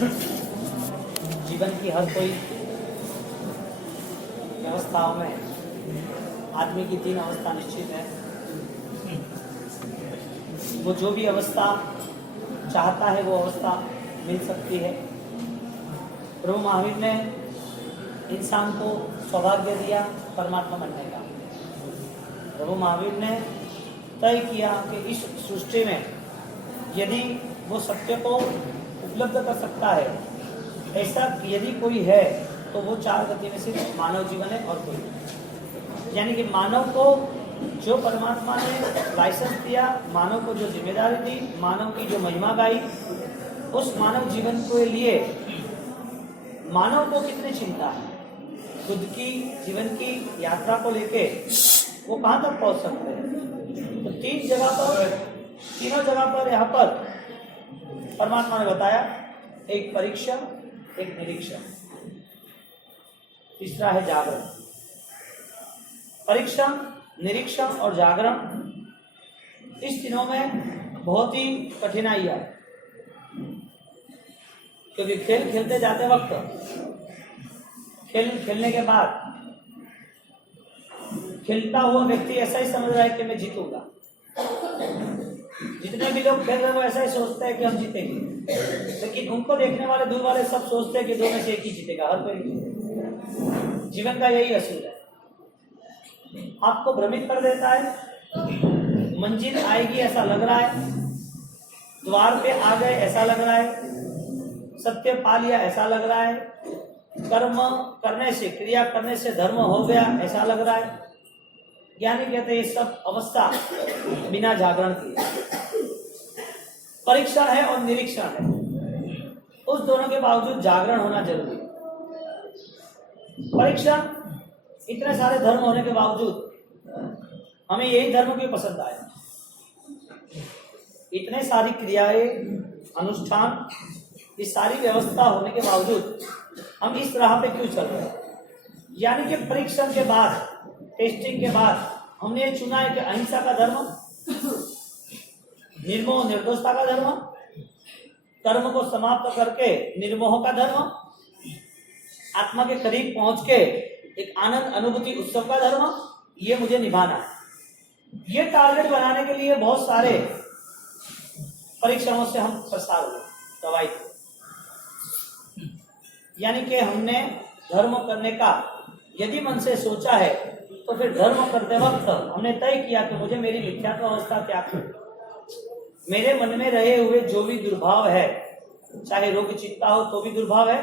जीवन की हर कोई व्यवस्थाओं में आदमी की 3 अवस्था निश्चित है। वो जो भी अवस्था चाहता है वो अवस्था मिल सकती है। प्रभु महावीर ने इंसान को सौभाग्य दिया परमात्मा बनने का। प्रभु महावीर ने तय किया कि इस सृष्टि में यदि वो सत्य को उपलब्ध कर सकता है, ऐसा यदि कोई है तो वो 4 गति में सिर्फ मानव जीवन है और कोई नहीं। यानी कि मानव को जो परमात्मा ने लाइसेंस दिया, मानव को जो जिम्मेदारी दी, मानव की जो महिमा गाई, उस मानव जीवन के लिए मानव को कितनी चिंता है, खुद की जीवन की यात्रा को लेके वो कहाँ तक पहुंच सकते हैं। तो 3 जगह पर यहाँ पर परमात्मा ने बताया, एक परीक्षा, एक निरीक्षण, तीसरा है जागरण। परीक्षण, निरीक्षण और जागरण, इस तीनों में बहुत ही कठिनाई है, क्योंकि खेल खेलते जाते वक्त खेलने के बाद खेलता हुआ व्यक्ति ऐसा ही समझ रहा है कि मैं जीतूंगा। जितने भी लोग खेल रहे हैं वो ऐसा ही सोचते हैं कि हम जीतेंगे, लेकिन उनको देखने वाले दूर वाले सब सोचते हैं कि 2 में से एक ही जीतेगा, हर कोई जीतेगा। जीवन का यही असूल है, आपको भ्रमित कर देता है। मंजिल आएगी ऐसा लग रहा है, द्वार पे आ गए ऐसा लग रहा है, सत्य पा लिया ऐसा लग रहा है, कर्म करने से, क्रिया करने से धर्म हो गया ऐसा लग रहा है। ज्ञानी कहते हैं ये सब अवस्था बिना जागरण की। परीक्षा है और निरीक्षण है, उस दोनों के बावजूद जागरण होना जरूरी है। परीक्षा, इतने सारे धर्म होने के बावजूद हमें यही धर्म क्यों पसंद आया? इतने सारी क्रियाएं, अनुष्ठान, ये सारी व्यवस्था होने के बावजूद हम इस राह पे क्यों चल रहे हैं? यानी कि परीक्षण के बाद, टेस्टिंग के बाद हमने ये चुना है कि अहिंसा का धर्म, निर्मोह निर्दोषता का धर्म, कर्म को समाप्त करके निर्मोह का धर्म, आत्मा के करीब पहुंच के एक आनंद अनुभूति उत्सव का धर्म, ये मुझे निभाना है। ये टारगेट बनाने के लिए बहुत सारे परीक्षणों से हम प्रसार हुए, दवाई। यानी कि हमने धर्म करने का यदि मन से सोचा है तो फिर धर्म करते वक्त हमने तय किया कि मुझे मेरी मिथ्यात्व अवस्था त्याग करनी। मेरे मन में रहे हुए जो भी दुर्भाव है, चाहे रोग चिंता हो तो भी दुर्भाव है,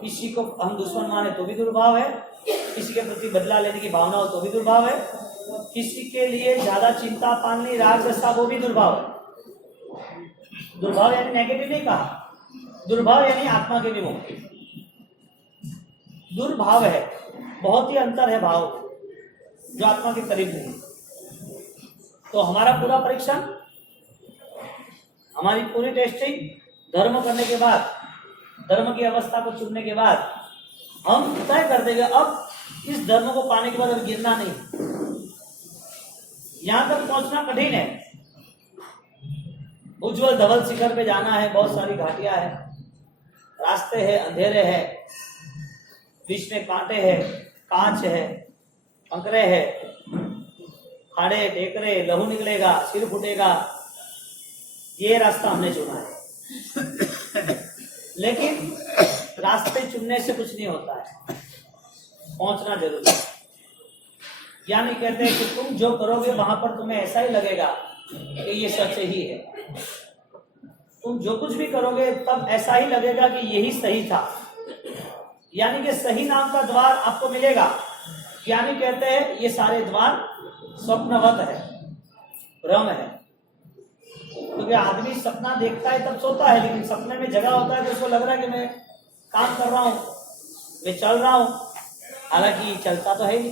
किसी को हम दुश्मन माने तो भी दुर्भाव है, किसी के प्रति बदला लेने की भावना हो तो भी दुर्भाव है, किसी के लिए ज्यादा चिंता पालनी, राग रसा, वो भी दुर्भाव है। दुर्भाव यानी नेगेटिव नहीं कहा, दुर्भाव यानी आत्मा के विमुख। दुर्भाव है, बहुत ही अंतर है भाव जो आत्मा के करीब नहीं। तो हमारा पूरा परीक्षण, हमारी पूरी टेस्टिंग धर्म करने के बाद, धर्म की अवस्था को चुनने के बाद हम तय कर देंगे अब इस धर्म को पाने के बाद अब गिरना नहीं। यहां तक पहुंचना कठिन है, उज्जवल धवल शिखर पे जाना है, बहुत सारी घाटियां है, रास्ते हैं, अंधेरे हैं, बीच में कांटे हैं, कांच है, अंकरे है, खाड़े टेकरे, लहू निकलेगा, सिर फूटेगा, ये रास्ता हमने चुना है। लेकिन रास्ते चुनने से कुछ नहीं होता है, पहुंचना जरूरी है। यानी कहते हैं कि तुम जो करोगे वहां पर तुम्हें ऐसा ही लगेगा कि ये सच ही है। तुम जो कुछ भी करोगे तब ऐसा ही लगेगा कि यही सही था। यानी कि सही नाम का द्वार आपको मिलेगा। ज्ञानी कहते हैं ये सारे द्वार स्वप्नवत है, भ्रम है। क्योंकि आदमी सपना देखता है तब सोता है, लेकिन सपने में जगह होता है तो उसको लग रहा है कि मैं काम कर रहा हूँ, मैं चल रहा हूँ, हालांकि चलता तो है ही।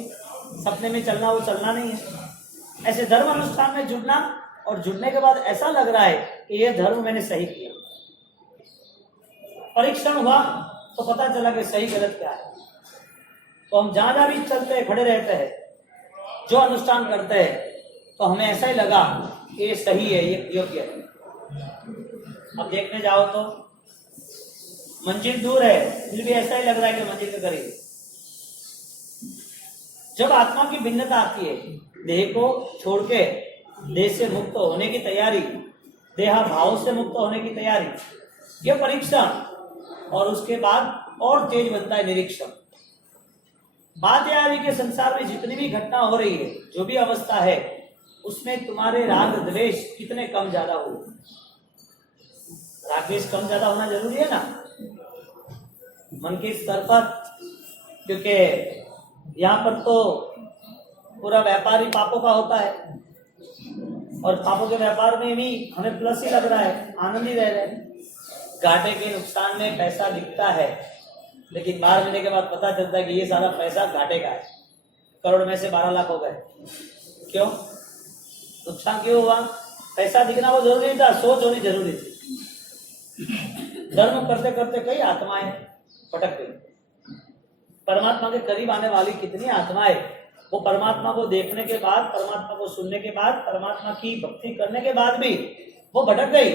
सपने में चलना वो चलना नहीं है। ऐसे धर्म अनुष्ठान में जुड़ना और जुड़ने के बाद ऐसा लग रहा है कि ये धर्म मैंने सही किया। परीक्षण हुआ तो पता चला कि सही गलत क्या है। तो हम जहां भी चलते हैं, खड़े रहते हैं, जो अनुष्ठान करते हैं, तो हमें ऐसा ही लगा कि ये सही है, ये योग्य है। अब देखने जाओ तो मंजिल दूर है, फिर भी ऐसा ही लग रहा है कि मंजिल के करीब। जब आत्मा की भिन्नता आती है, देह को छोड़ के देह से मुक्त होने की तैयारी, देहा भाव से मुक्त होने की तैयारी, यह परीक्षण, और उसके बाद और तेज बनता है निरीक्षण। बात यह आ रही कि संसार में जितनी भी घटना हो रही है, जो भी अवस्था है, उसमें तुम्हारे राग द्वेष कितने कम ज्यादा हो। राग द्वेष कम ज्यादा होना जरूरी है ना मन के स्तर पर, क्योंकि यहाँ पर तो पूरा व्यापार ही पापों का होता है, और पापों के व्यापार में भी हमें प्लस ही लग रहा है, आनंद ही रह रहे हैं। घाटे के नुकसान में पैसा दिखता है, लेकिन 12 महीने के बाद पता चलता है कि ये सारा पैसा घाटे का है, करोड़ में से 12 लाख हो गए। क्यों? नुकसान क्यों हुआ? पैसा दिखना वो जरूरी नहीं था, सोच होनी जरूरी थी। धर्म करते करते कई आत्माएं भटक गई। परमात्मा के करीब आने वाली कितनी आत्माएं, वो परमात्मा को देखने के बाद, परमात्मा को सुनने के बाद, परमात्मा की भक्ति करने के बाद भी वो भटक गई।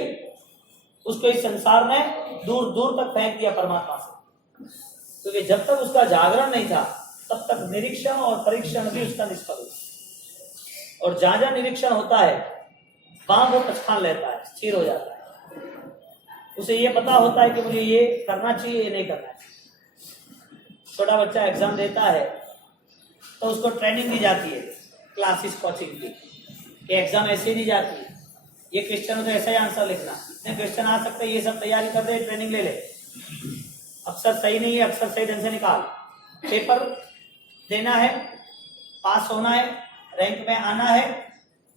उसको इस संसार में दूर दूर तक फेंक दिया परमात्मा से, क्योंकि जब तक उसका जागरण नहीं था तब तक निरीक्षण और परीक्षण भी उसका निष्फल हुआ। और जहां जहां निरीक्षण होता है वहां वो पहचान लेता है, स्थिर हो जाता है। उसे ये पता होता है कि मुझे ये करना चाहिए, ये नहीं करना चाहिए। छोटा बच्चा एग्जाम देता है तो उसको ट्रेनिंग दी जाती है, क्लासेस कोचिंग की, कि एग्जाम ऐसे ही नहीं जाती, ये क्वेश्चन हो तो ऐसा ही आंसर लिखना, इतने क्वेश्चन आ सकते हैं, ये सब तैयारी कर दे, ट्रेनिंग ले ले। अक्सर सही नहीं है, अक्सर सही ढंग से निकाल, पेपर देना है, पास होना है, रैंक में आना है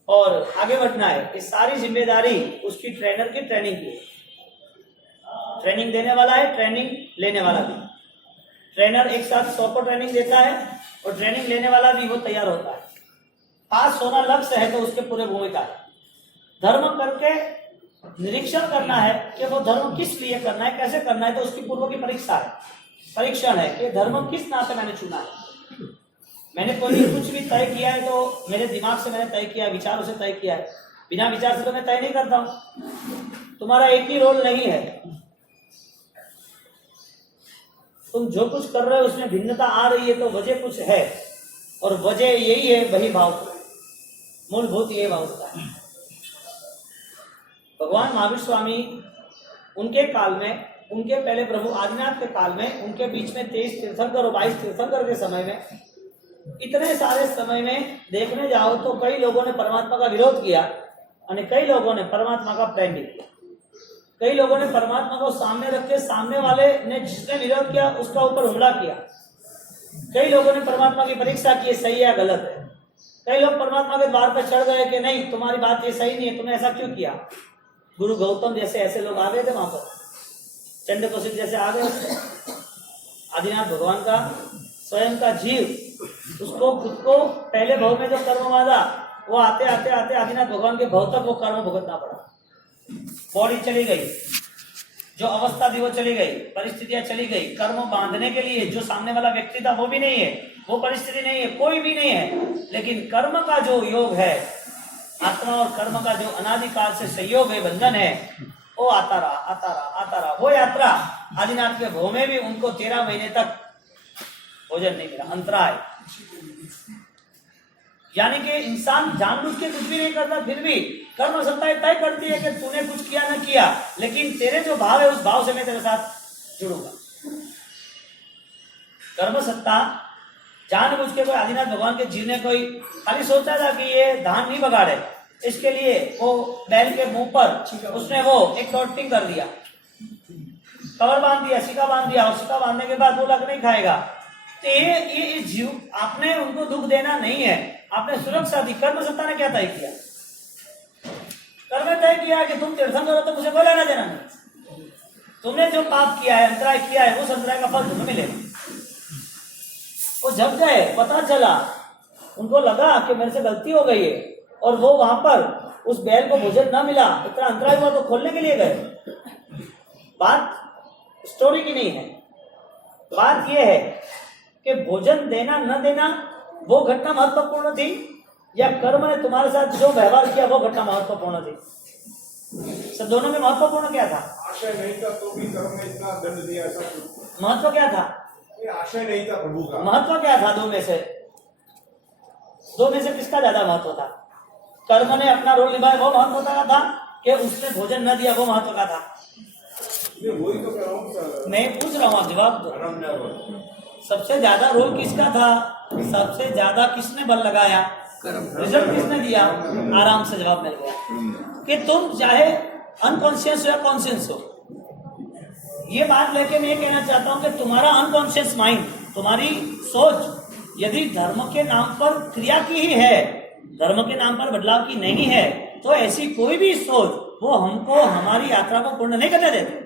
और आगे बढ़ना है। ये सारी जिम्मेदारी उसकी ट्रेनर की ट्रेनिंग की है। ट्रेनिंग देने वाला है, ट्रेनिंग लेने वाला भी। ट्रेनर एक साथ 100 को ट्रेनिंग देता है और ट्रेनिंग लेने वाला भी वो तैयार होता है। पास होना लक्ष्य है तो उसके पूरे भूमिका है। धर्म करके निरीक्षण करना है कि वो धर्म किस लिए करना है, कैसे करना है, तो उसकी पूर्व की परीक्षा है, परीक्षण है कि धर्म किस नाते मैंने चुना है। मैंने कोई कुछ भी तय किया है तो मेरे दिमाग से मैंने तय किया, विचारों से तय किया है, बिना विचार से तो मैं तय नहीं करता हूं। तुम्हारा एक ही रोल नहीं है, तुम जो कुछ कर रहे हो उसमें भिन्नता आ रही है तो वजह कुछ है, और वजह यही है वही भाव, मूलभूत ये भाव होता है। भगवान महावीर स्वामी, उनके काल में, उनके पहले प्रभु आदिनाथ के काल में, उनके बीच में 23 तीर्थंकर और 22 तीर्थंकर के समय में, इतने सारे समय में देखने जाओ तो कई लोगों ने परमात्मा का विरोध किया और कई लोगों ने परमात्मा का प्रेम भी किया। कई लोगों ने परमात्मा को सामने रख के सामने वाले ने जिसने विरोध किया उसका ऊपर हमला किया। कई लोगों ने परमात्मा की परीक्षा की, सही है गलत है। कई लोग परमात्मा के द्वार पर चढ़ गए कि नहीं तुम्हारी बात ये सही नहीं है, तुमने ऐसा क्यों किया। गुरु गौतम जैसे ऐसे लोग आ गए थे वहां पर, चंड कौशिक जैसे आ गए। आदिनाथ भगवान का स्वयं का जीव, उसको खुद को पहले भव में जो कर्म बांधा, वो आते आते आते आदिनाथ भगवान के भव तक वो कर्म भुगतना पड़ा। बॉडी चली गई, जो अवस्था थी वो चली गई, परिस्थितियां चली गई। कर्म बांधने के लिए जो सामने वाला व्यक्ति था वो भी नहीं है, वो परिस्थिति नहीं है, कोई भी नहीं है, लेकिन कर्म का जो योग है, आत्मा और कर्म का जो अनादिकाल से संयोग है, बंधन है, वो आता रहा आता रहा आता रहा। वो यात्रा आदिनाथ के भव में भी उनको 13 महीने तक भोजन नहीं मिला, अंतराय। यानी कि इंसान जानबूझ के कुछ भी नहीं करता, फिर भी कर्म सत्ता तय करती है कि तूने कुछ किया न किया, लेकिन तेरे जो भाव है उस भाव से मैं तेरे साथ जुड़ूंगा। कर्म सत्ता जानबूझ के कोई आदिनाथ भगवान के जीने कोई खाली सोचा था कि ये धान नहीं बगाड़े, इसके लिए वो बैल के मुंह पर उसने वो एक टोटिंग कर दिया, कवर बांध दिया, सिक्का बांध दिया, और सिक्का बांधने के बाद वो लग नहीं खाएगा। तो ये जीव, आपने उनको दुख देना नहीं है, आपने सुरक्षा दी। कर्म सत्ता ने क्या तय किया? कर्म तय किया कि तुम तीर्थंकर हो तो मुझे कोई लेना देना नहीं, तुमने जो पाप किया है, अंतराय किया है, उस अंतराय का फल तुम्हें मिलेगा। वो जब गए, पता चला, उनको लगा कि मेरे से गलती हो गई है, और वो वहां पर उस बैल को भोजन न मिला, इतना अंतराय हुआ तो खोलने के लिए गए। बात स्टोरी की नहीं है, बात यह है कि भोजन देना न देना वो घटना महत्वपूर्ण थी, या कर्म ने तुम्हारे साथ जो व्यवहार किया वो घटना महत्वपूर्ण थी। सब दोनों में महत्वपूर्ण क्या था? आशय नहीं था तो भी कर्म ने इतना दंड दिया, ऐसा कुछ महत्व क्या था? ये आशय नहीं था प्रभु का। महत्व क्या था? दो में से किसका ज्यादा महत्व था? कर्म ने अपना रोल निभाया वो महत्व का था कि उसने भोजन न दिया वो महत्व का था? वही तो कह रहा हूँ सर। मैं पूछ रहा हूँ, जवाब दो। अनन्य रोल। सबसे ज्यादा रोल किसका था? सबसे ज्यादा किसने बल लगाया? रिजल्ट किसने दिया? आराम से जवाब मिल गया कि तुम चाहे अनकॉन्शियस हो या कॉन्शियस हो। ये बात लेके मैं ये कहना चाहता हूँ कि तुम्हारा अनकॉन्शियस माइंड, तुम्हारी सोच यदि धर्म के नाम पर क्रिया की ही है, धर्म के नाम पर बदलाव की नहीं है, तो ऐसी कोई भी सोच वो हमको हमारी यात्रा को पूर्ण नहीं करने देती।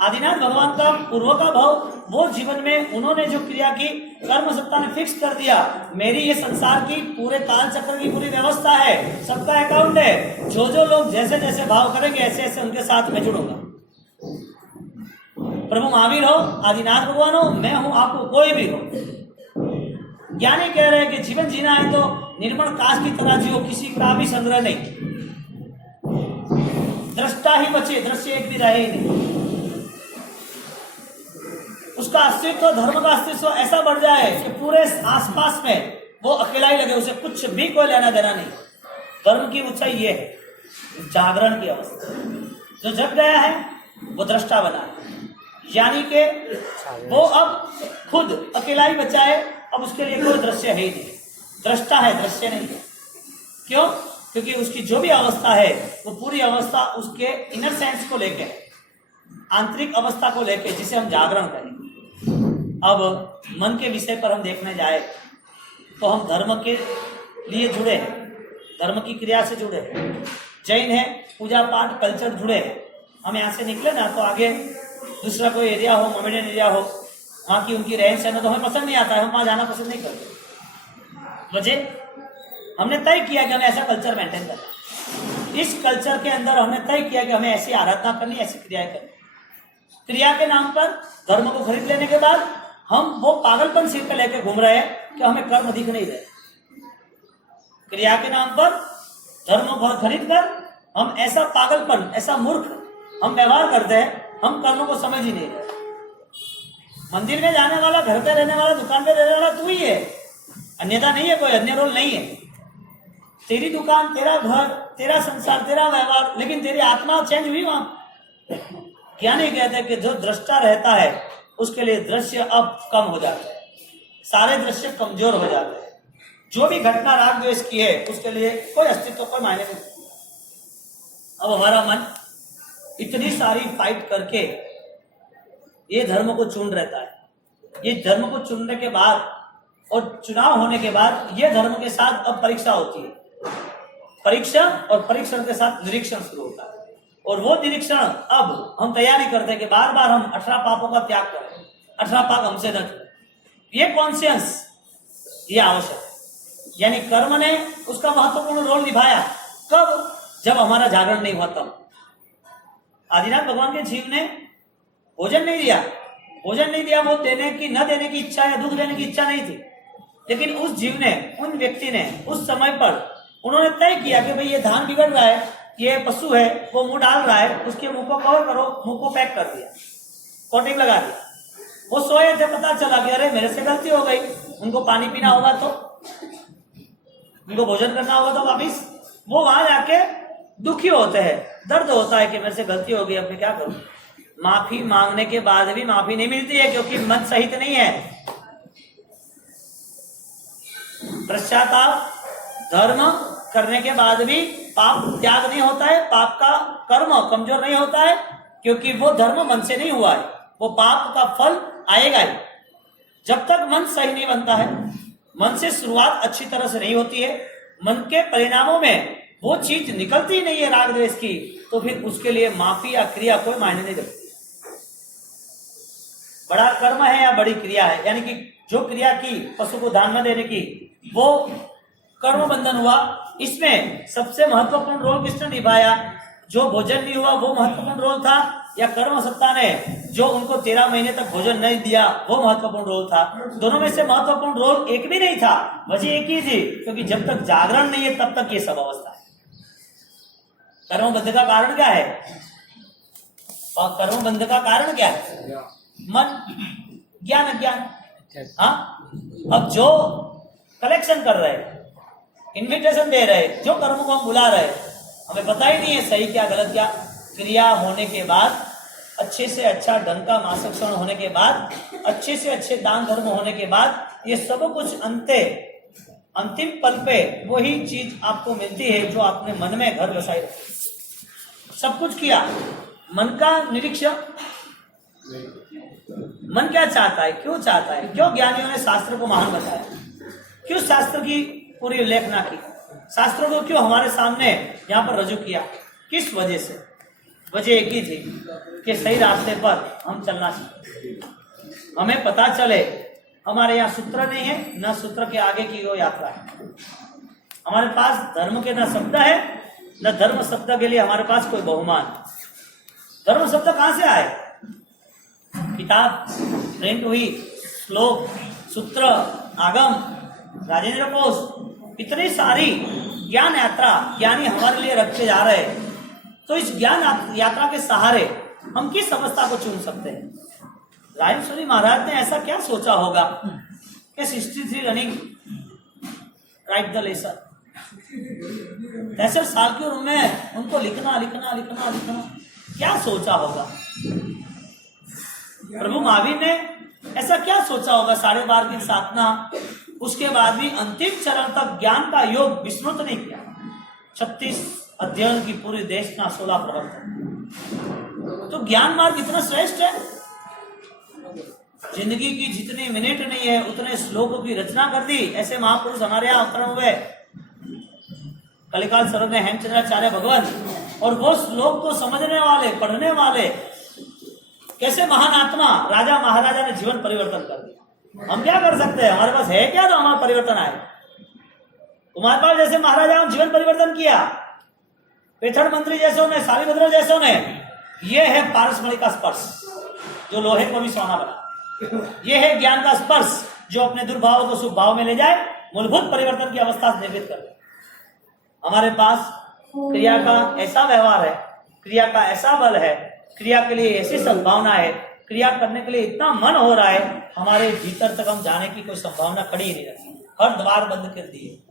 आदिनाथ भगवान का पूर्व का भाव, वो जीवन में उन्होंने जो क्रिया की, कर्म सत्ता ने फिक्स कर दिया, मेरी ये संसार की पूरे काल चक्र की पूरी व्यवस्था है, सबका अकाउंट है, जो जो लोग जैसे जैसे भाव करेंगे ऐसे ऐसे उनके साथ मैं जुड़ूंगा। प्रभु महावीर हो, आदिनाथ भगवान हो, मैं हूं, आपको कोई भी हो। ज्ञानी कह रहे हैं कि जीवन जीना है तो निर्मल काश की तरह जियो, किसी का भी संग्रह नहीं, दृष्टा ही बचे, दृश्य एक भी रहे ही नहीं। उसका अस्तित्व, धर्म का अस्तित्व ऐसा बढ़ जाए कि पूरे आसपास में वो अकेला ही लगे, उसे कुछ भी कोई लेना देना नहीं। धर्म की ऊंचाई ये है, जागरण की अवस्था। जो जग गया है वो दृष्टा बना है, यानी कि वो अब खुद अकेला ही बचा है, अब उसके लिए कोई दृश्य है ही नहीं, दृष्टा है, दृश्य नहीं है। क्यों? क्योंकि उसकी जो भी अवस्था है वो पूरी अवस्था उसके इनर सेंस को लेके, आंतरिक अवस्था को लेके, जिसे हम जागरण करें। अब मन के विषय पर हम देखने जाए तो हम धर्म के लिए जुड़े हैं, धर्म की क्रिया से जुड़े हैं, जैन है, पूजा पाठ कल्चर जुड़े हैं। हम यहाँ से निकले ना तो आगे दूसरा कोई एरिया हो, मोमेडियन एरिया हो, वहाँ की उनकी रहन सहन तो हमें पसंद नहीं आता है, हम वहाँ जाना पसंद नहीं करते। वजह हमने तय किया कि हमें ऐसा कल्चर मेंटेन करना, इस कल्चर के अंदर हमने तय किया कि हमें ऐसी आराधना करनी, ऐसी क्रियाएं करनी। क्रिया के नाम पर धर्म को खरीद लेने के बाद हम वो पागलपन सिर पे लेके घूम रहे हैं कि हमें कर्म दिख नहीं रहे। क्रिया के नाम पर धर्म को खरीद कर हम ऐसा पागलपन, ऐसा मूर्ख हम व्यवहार करते हैं, हम कर्म को समझ ही नहीं रहे। मंदिर में जाने वाला, घर पे रहने वाला, दुकान पे रहने वाला तू ही है, अन्यथा नहीं है, कोई अन्य रोल नहीं है। तेरी दुकान, तेरा घर, तेरा संसार, तेरा व्यवहार, लेकिन तेरी आत्मा चेंज हुई वहां। क्या नहीं कहते कि जो दृष्टा रहता है उसके लिए दृश्य अब कम हो जाता है, सारे दृश्य कमजोर हो जाते हैं। जो भी घटना राग द्वेष की है उसके लिए कोई अस्तित्व, कोई मायने नहीं। अब हमारा मन इतनी सारी फाइट करके ये धर्म को चुन रहता है, ये धर्म को चुनने के बाद और चुनाव होने के बाद ये धर्म के साथ अब परीक्षा होती है, परीक्षा और परीक्षण के साथ निरीक्षण शुरू होता है। और वो निरीक्षण अब हम तैयारी करते हैं कि बार बार हम 18 पापों का त्याग करें, 18 पाप हमसे न करें। ये कॉन्शियस, ये आवश्यक है। यानी कर्म ने उसका महत्वपूर्ण रोल निभाया। कब? जब हमारा जागरण नहीं हुआ तब। आदिनाथ भगवान के जीव ने भोजन नहीं दिया, भोजन नहीं दिया, वो देने की, न देने की इच्छा या दुख देने की इच्छा नहीं थी, लेकिन उस जीव ने, उन व्यक्ति ने उस समय पर उन्होंने तय किया कि भाई ये धान बिगड़ रहा है, ये पशु है, वो मुंह डाल रहा है, उसके मुंह को कवर करो, मुंह को पैक कर दिया, कोटिंग लगा दिया। वो सोए थे, पता चला कि अरे मेरे से गलती हो गई, उनको पानी पीना होगा तो, उनको भोजन करना होगा तो वापिस वो वहां जाके दुखी होते हैं, दर्द होता है कि मेरे से गलती हो गई, अब मैं क्या करूं। माफी मांगने के बाद भी माफी नहीं मिलती है क्योंकि मन सहित नहीं है। पश्चाताप, धर्म करने के बाद भी पाप त्याग नहीं होता है, पाप का कर्म कमजोर नहीं होता है क्योंकि वो धर्म मन से नहीं हुआ है, वो पाप का फल आएगा ही। जब तक मन सही नहीं बनता है, मन से शुरुआत अच्छी तरह से नहीं होती है, मन के परिणामों में वो चीज निकलती नहीं है राग द्वेष की, तो फिर उसके लिए माफी या क्रिया कोई मायने नहीं रखती। बड़ा कर्म है या बड़ी क्रिया है, यानी कि जो क्रिया की पशु को दान न देने की, वो कर्म बंधन हुआ। इसमें सबसे महत्वपूर्ण रोल किसने निभाया? जो भोजन नहीं हुआ वो महत्वपूर्ण रोल था, या कर्म सत्ता ने जो उनको 13 महीने तक भोजन नहीं दिया वो महत्वपूर्ण रोल था? दोनों में से महत्वपूर्ण रोल एक भी नहीं था, वजह एक ही थी, क्योंकि जब तक जागरण नहीं है तब तक ये सब अवस्था है। कर्मबंध का कारण क्या है? और कर्मबंध का कारण क्या है? मन, ज्ञान, अज्ञान। हाँ, अब जो कलेक्शन कर रहे हैं, इन्विटेशन दे रहे, जो कर्म को हम बुला रहे, हमें पता ही नहीं है सही क्या गलत क्या। क्रिया होने के बाद, अच्छे से अच्छा ढंग का मासक्षण होने के बाद, अच्छे से अच्छे दान धर्म होने के बाद, ये सब कुछ अंतिम पल पे वही चीज आपको मिलती है जो आपने मन में घर बसाई रखी। सब कुछ किया, मन का निरीक्षण, मन क्या चाहता है, क्यों चाहता है, क्यों ज्ञानियों ने शास्त्र को महान बताया, क्यों शास्त्र की पूरी उल्लेखना की, शास्त्रों को क्यों हमारे सामने यहाँ पर रजू किया, किस वजह से? वजह एक ही थी कि सही रास्ते पर हम चलना चाहिए। हमें पता चले हमारे यहाँ सूत्र नहीं है, न सूत्र के आगे की वो यात्रा है। हमारे पास धर्म के न शब्द है, न धर्म शब्द के लिए हमारे पास कोई बहुमान। धर्म शब्द कहाँ से आए? किताब प्रिंट हुई, श्लोक, सूत्र, आगम, राजेंद्र कोश, इतनी सारी ज्ञान यात्रा ज्ञानी हमारे लिए रखते जा रहे हैं। तो इस ज्ञान यात्रा के सहारे हम किस अवस्था को चुन सकते हैं? रायमश्वरी महाराज ने ऐसा क्या सोचा होगा कि 63 रनिंग राइट द लेसन, 63 साल की उम्र में उनको लिखना क्या सोचा होगा? प्रभु महावीर ने ऐसा क्या सोचा होगा? 12.5 की साधना, उसके बाद भी अंतिम चरण तक ज्ञान का योग विस्मृत नहीं किया। 36 अध्ययन की पूरी देशना, 16 प्रवर्तन। तो ज्ञान मार्ग इतना श्रेष्ठ है। जिंदगी की जितने मिनट नहीं है उतने श्लोकों की रचना कर दी। ऐसे महापुरुष हमारे यहाँ अवतरण हुए, कलिकाल सर्व में हेमचंद्राचार्य भगवान, और वो श्लोक को समझने वाले, पढ़ने वाले, कैसे महान आत्मा राजा महाराजा ने जीवन परिवर्तन कर दिया। हम क्या कर सकते हैं? हमारे पास है क्या तो हमारा परिवर्तन आए? तुम्हारे पास जैसे महाराजा ने जीवन परिवर्तन किया, पेथड़ मंत्री जैसों ने, सारीभद्र जैसों ने, ये है पारस्मणिक का स्पर्श जो लोहे को भी सोना बना। ये है ज्ञान का स्पर्श जो अपने दुर्भाव को शुभ भाव में ले जाए, मूलभूत परिवर्तन की अवस्था से निर्मित कर दे। हमारे पास क्रिया का ऐसा व्यवहार है, क्रिया का ऐसा बल है, क्रिया के लिए ऐसी संभावना है, क्रिया करने के लिए इतना मन हो रहा है, हमारे भीतर तक हम जाने की कोई संभावना खड़ी ही नहीं रहती। हर द्वार बंद कर दिए।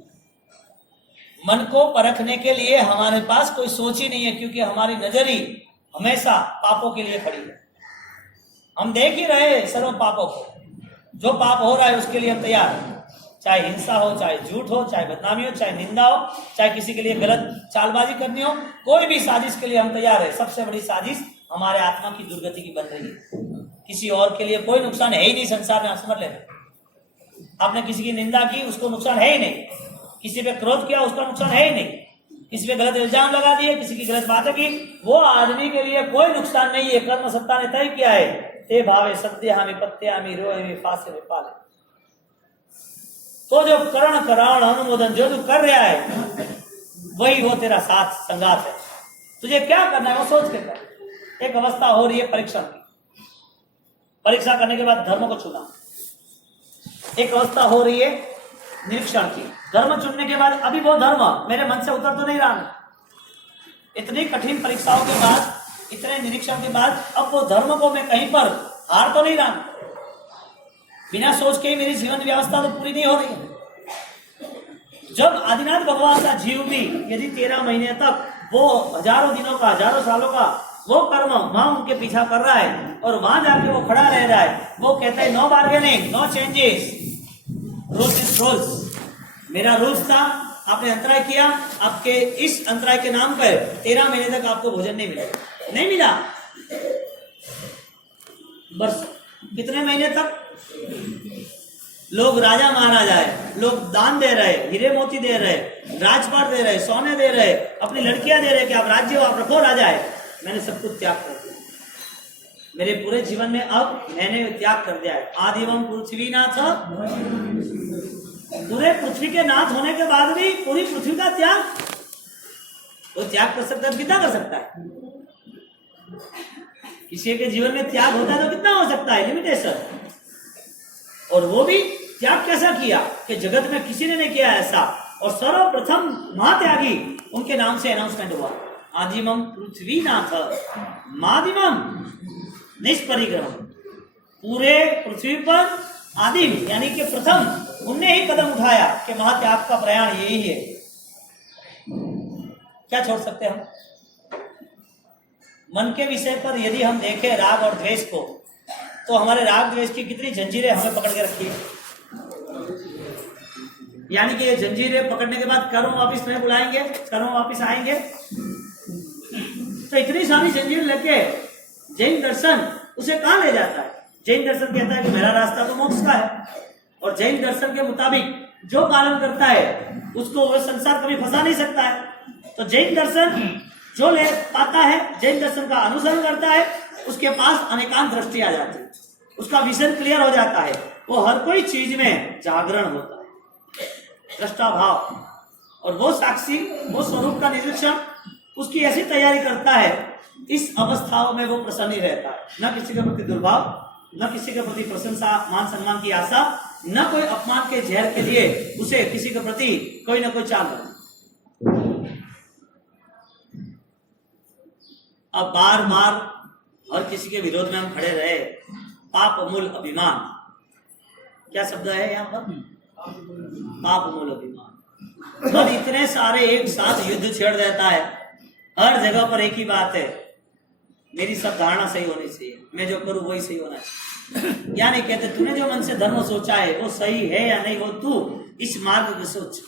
मन को परखने के लिए हमारे पास कोई सोच ही नहीं है, क्योंकि हमारी नजर ही हमेशा पापों के लिए खड़ी है। हम देख ही रहे सर्व पापों को, जो पाप हो रहा है उसके लिए हम तैयार हैं। चाहे हिंसा हो, चाहे झूठ हो, चाहे बदनामी हो, चाहे निंदा हो, चाहे किसी के लिए गलत चालबाजी करनी हो, कोई भी साजिश के लिए हम तैयार है। सबसे बड़ी साजिश हमारे आत्मा की दुर्गति की बन रही है। किसी और के लिए कोई नुकसान है ही नहीं संसार में। आप समझ लेना, आपने किसी की निंदा की, उसको नुकसान है ही नहीं। किसी पे क्रोध किया, उसका नुकसान है ही नहीं। किसी पे गलत इल्जाम लगा दिए, किसी की गलत बातें की, वो आदमी के लिए कोई नुकसान नहीं है। कर्म सत्ता ने तय किया है, ते भावे सत्य हमें पत्ते हमें रोए में फांसे में पाले। तो जो करण कराण अनुमोदन जो तू कर रहा है, वही वो तेरा साथ संगात है। तुझे क्या करना है वो सोच के कर। एक अवस्था हो रही है परीक्षा की, परीक्षा करने के बाद धर्म को चुना। एक अवस्था हो रही है निरीक्षण की, धर्म चुनने के बाद अभी वो धर्म मेरे मन से उतर तो नहीं रहा। इतनी कठिन परीक्षाओं के बाद, इतने निरीक्षण के बाद, अब वो धर्म को मैं कहीं पर हार तो नहीं रहा। बिना सोच के ही मेरी जीवन व्यवस्था तो पूरी नहीं हो रही है। जब आदिनाथ भगवान का जीव भी यदि 13 महीने तक वो हजारों दिनों का, हजारों सालों का वो कर्म वहां उनके पीछा कर रहा है, और वहां जाके वो खड़ा रह रहा है, वो कहता है no bargaining, no changes, rules is rules. मेरा रूल्स था, आपने अंतराय किया, आपके इस अंतराय के नाम पर 13 महीने तक आपको भोजन नहीं मिला। नहीं मिला, बस कितने महीने तक लोग राजा महाराजा है, लोग दान दे रहे, हीरे मोती दे रहे, राजपाट दे रहे, सोने दे रहे, अपनी लड़कियां दे रहे कि आप राज्य हो, आप रखो राजा है। मैंने सब कुछ त्याग कर दिया। मेरे पूरे जीवन में अब मैंने त्याग कर दिया है। आदिवम पृथ्वीनाथ, पूरे पृथ्वी के नाथ होने के बाद भी पूरी पृथ्वी का त्याग, वो त्याग कर सकता है, कितना कर सकता है? किसी के जीवन में त्याग होता है तो कितना हो सकता है? लिमिटेशन। और वो भी त्याग कैसा किया कि जगत में किसी ने नहीं किया ऐसा, और सर्वप्रथम महात्यागी उनके नाम से अनाउंसमेंट हुआ। आदिमम पृथ्वीनाथ मादिमम निष्परिग्रहम, पूरे पृथ्वी पर आदिम यानी कि प्रथम उनने ही कदम उठाया कि महात्याग का प्रयाण यही है। क्या छोड़ सकते हैं हम? मन के विषय पर यदि हम देखें राग और द्वेष को, तो हमारे राग द्वेष की कितनी जंजीरें हमें पकड़ के रखी है। यानी कि ये जंजीरें पकड़ने के बाद कर्म वापिस नहीं बुलाएंगे, कर्म वापिस आएंगे। तो इतनी सारी जंजीर लेके जैन दर्शन उसे कहां ले जाता है? जैन दर्शन कहता है कि मेरा रास्ता तो मोक्ष का है, और जैन दर्शन के मुताबिक जो पालन करता है उसको वह संसार कभी फंसा नहीं सकता है। तो जैन दर्शन जो ले पाता है, जैन दर्शन का अनुसरण करता है, उसके पास अनेकांत दृष्टि आ जाती है, उसका विजन क्लियर हो जाता है, वो हर कोई चीज में जागरण होता है, दृष्टा भाव, और वो साक्षी, वो स्वरूप का निरीक्षण उसकी ऐसी तैयारी करता है, इस अवस्थाओं में वो प्रसन्न ही रहता है। न किसी के प्रति दुर्भाव, न किसी के प्रति प्रशंसा मान सम्मान की आशा, न कोई अपमान के जहर के लिए उसे किसी के प्रति कोई ना कोई चाल बने। अब बार बार हर किसी के विरोध में हम खड़े रहे, पाप मूल अभिमान, क्या शब्द है यहाँ पर? पाप मूल अभिमान। और इतने सारे एक साथ युद्ध छेड़ देता है, हर जगह पर एक ही बात है, मेरी सब धारणा सही होनी चाहिए, मैं जो करूं वही सही होना चाहिए। यानी कहते तूने जो मन से धर्म सोचा है वो सही है या नहीं, वो तू इस मार्ग को सोच।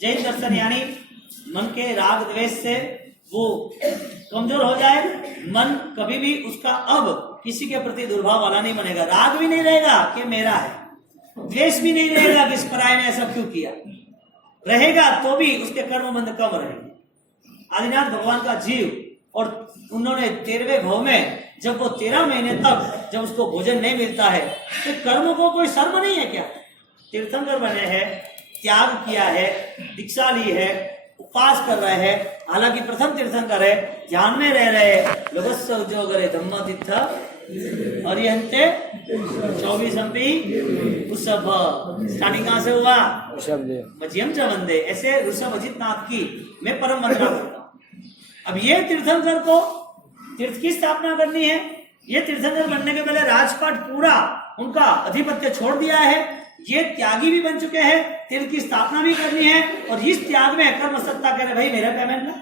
जैन दर्शन यानी मन के राग द्वेष से वो कमजोर हो जाए, मन कभी भी उसका अब किसी के प्रति दुर्भाव वाला नहीं बनेगा, राग भी नहीं रहेगा कि मेरा है, द्वेष भी नहीं रहेगा कि इस पराय ने ऐसा क्यों किया, रहेगा तो भी उसके कर्म बंध कम रहेंगे। आदिनाथ भगवान का जीव, और उन्होंने 13वें भाव में जब वो 13 महीने तक जब उसको भोजन नहीं मिलता है, तो कर्म को कोई शर्म नहीं है क्या? तीर्थंकर बने हैं, त्याग किया है, दीक्षा ली है, उपवास कर रहे हैं, हालांकि प्रथम तीर्थंकर है, ध्यान में रह रहे, लोगस्य उद्योगरे धम्म तीर्थ और ये अंते 24 ऋषभ, स्टार्टिंग कहां से हुआ? मध्यम च वंदे, ऐसे ऋषभ अजित नाथ की मैं परम वंदना करता हूं। अब ये तीर्थंकर को तीर्थ की स्थापना करनी है, ये तीर्थंकर बनने के पहले राजपाट पूरा उनका अधिपत्य छोड़ दिया है, ये त्यागी भी बन चुके हैं, तीर्थ की स्थापना भी करनी है, और इस त्याग में कर्म सत्ता कह रहे भाई मेरा पेमेंट ना,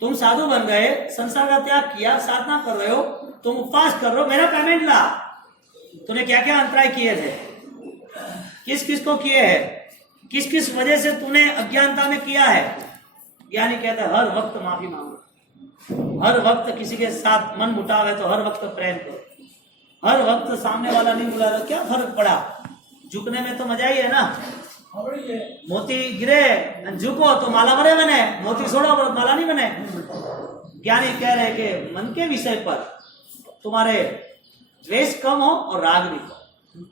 तुम साधु बन गए, संसार का त्याग किया, साधना कर रहे हो, तुम उपवास कर रहे हो, मेरा पेमेंट ला। तूने क्या क्या अंतराय किए थे, किस किस को किए हैं, किस किस वजह से तूने अज्ञानता में किया है। यानी कहता है हर वक्त माफी मांगो, हर वक्त किसी के साथ मन मुटाव है तो हर वक्त प्रेम करो, हर वक्त सामने वाला नहीं बुला रहा, क्या फर्क पड़ा, झुकने में तो मजा ही है ना। मोती गिरे झुको तो माला बड़े बने, मोती छोड़ो माला नहीं बने। ज्ञानी कह रहे कि मन के विषय पर तुम्हारे द्वेष कम हो और राग भी कम,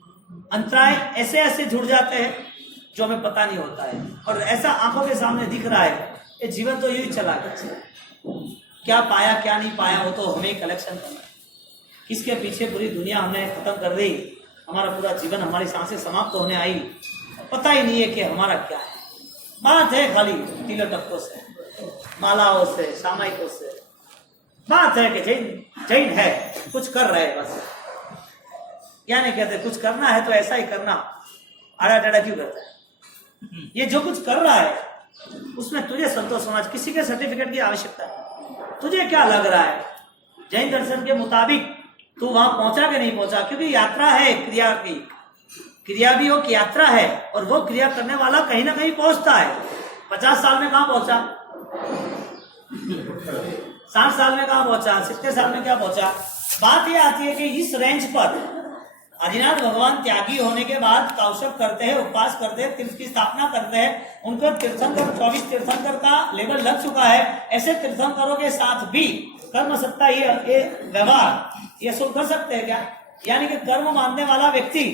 अंतराय ऐसे ऐसे जुड़ जाते हैं जो हमें पता नहीं होता है, और ऐसा आंखों के सामने दिख रहा है, ये जीवन तो यूं चला गया, क्या पाया क्या नहीं पाया वो तो हमें कलेक्शन करना है, किसके पीछे पूरी दुनिया हमने खत्म कर दी, हमारा पूरा जीवन, हमारी सांसें समाप्त होने आई, पता ही नहीं है कि हमारा क्या है। बात है खाली टीलो टप्पों से, मालाओं से, सामायिकों से, बात है कि जैन है, कुछ कर रहे हैं बस। क्या नहीं कहते कुछ करना है तो ऐसा ही करना, आड़ा टेढ़ा क्यों करता है? ये जो कुछ कर रहा है उसमें तुझे संतोष होना, किसी के सर्टिफिकेट की आवश्यकता है, तुझे क्या लग रहा है जैन दर्शन के मुताबिक तू वहां पहुंचा कि नहीं पहुंचा, क्योंकि यात्रा है, क्रिया की क्रिया भी हो कि यात्रा है, और वो क्रिया करने वाला कहीं ना कहीं पहुंचता है। 50 साल में कहां पहुंचा, 60 साल में कहां पहुंचा, 70 साल में क्या पहुंचा। बात ये आती है कि इस रेंज पर आदिनाथ भगवान त्यागी होने के बाद कौशप करते हैं, उपवास करते हैं, तीर्थ की स्थापना करते हैं, उनको तीर्थंकर 24 तीर्थंकर का लेवल लग चुका है। ऐसे तीर्थंकरों के साथ भी कर्म सत्ता ये व्यवहार ये सब कर सकते हैं क्या? यानी कि कर्म मानने वाला व्यक्ति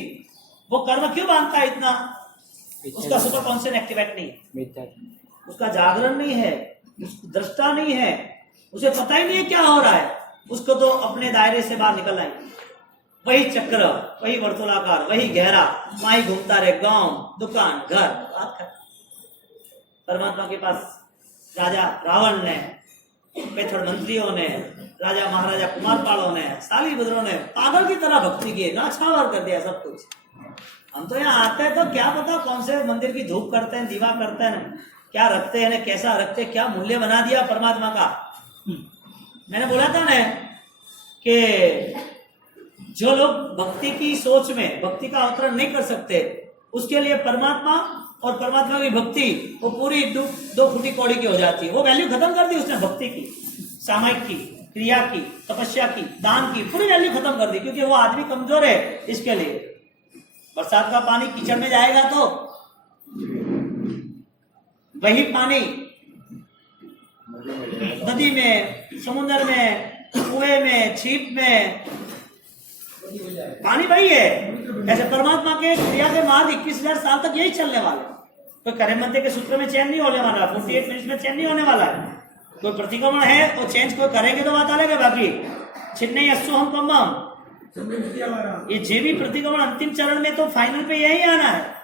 वो कर्म क्यों मानता है इतना? उसका सुपर कॉन्शियस एक्टिवेट नहीं है, उसका जागरण नहीं है, दृष्टा नहीं है, उसे पता ही नहीं है क्या हो रहा है, उसको तो अपने दायरे से बाहर निकलना है, वही चक्र, वही वर्तुलाकार, वही गहरा, वहीं घूमता रहे, गांव, दुकान, घर, परमात्मा के पास राजा रावण ने, पेथड़ मंत्रियों ने, राजा महाराजा कुमारपालों ने, सालीभद्रों ने पागल की तरह भक्ति की, नाछावर कर दिया सब कुछ। हम तो यहाँ आते हैं तो क्या पता कौन से मंदिर की धूप करते हैं, दीवा करते हैं, क्या रखते हैं, कैसा रखते हैं, क्या मूल्य बना दिया परमात्मा का। मैंने बोला था ना कि जो लोग भक्ति की सोच में भक्ति का अवतरण नहीं कर सकते, उसके लिए परमात्मा और परमात्मा की भक्ति वो पूरी दो फुटी कौड़ी की हो जाती है। वो वैल्यू खत्म कर दी उसने, भक्ति की, सामायिक की, क्रिया की, तपस्या की, दान की, पूरी वैल्यू खत्म कर दी, क्योंकि वो आदमी कमजोर है। इसके लिए बरसात का पानी कीचड़ में जाएगा तो वही पानी नदी में, समुद्र में, कुएं में, छीप में, पानी वही है। ऐसे परमात्मा के क्रिया के बाद 21,000 साल तक यही चलने वाला है। कोई करे मंदिर के सूत्र में चेंज नहीं होने वाला, 48 मिनट्स में चेंज नहीं होने वाला है। कोई प्रतिक्रमण है और चेंज कोई करेंगे तो बात अलग है, बाकी छिन्ने अस्सो हम कम ये जे भी प्रतिक्रमण अंतिम चरण में तो फाइनल पे यही आना है।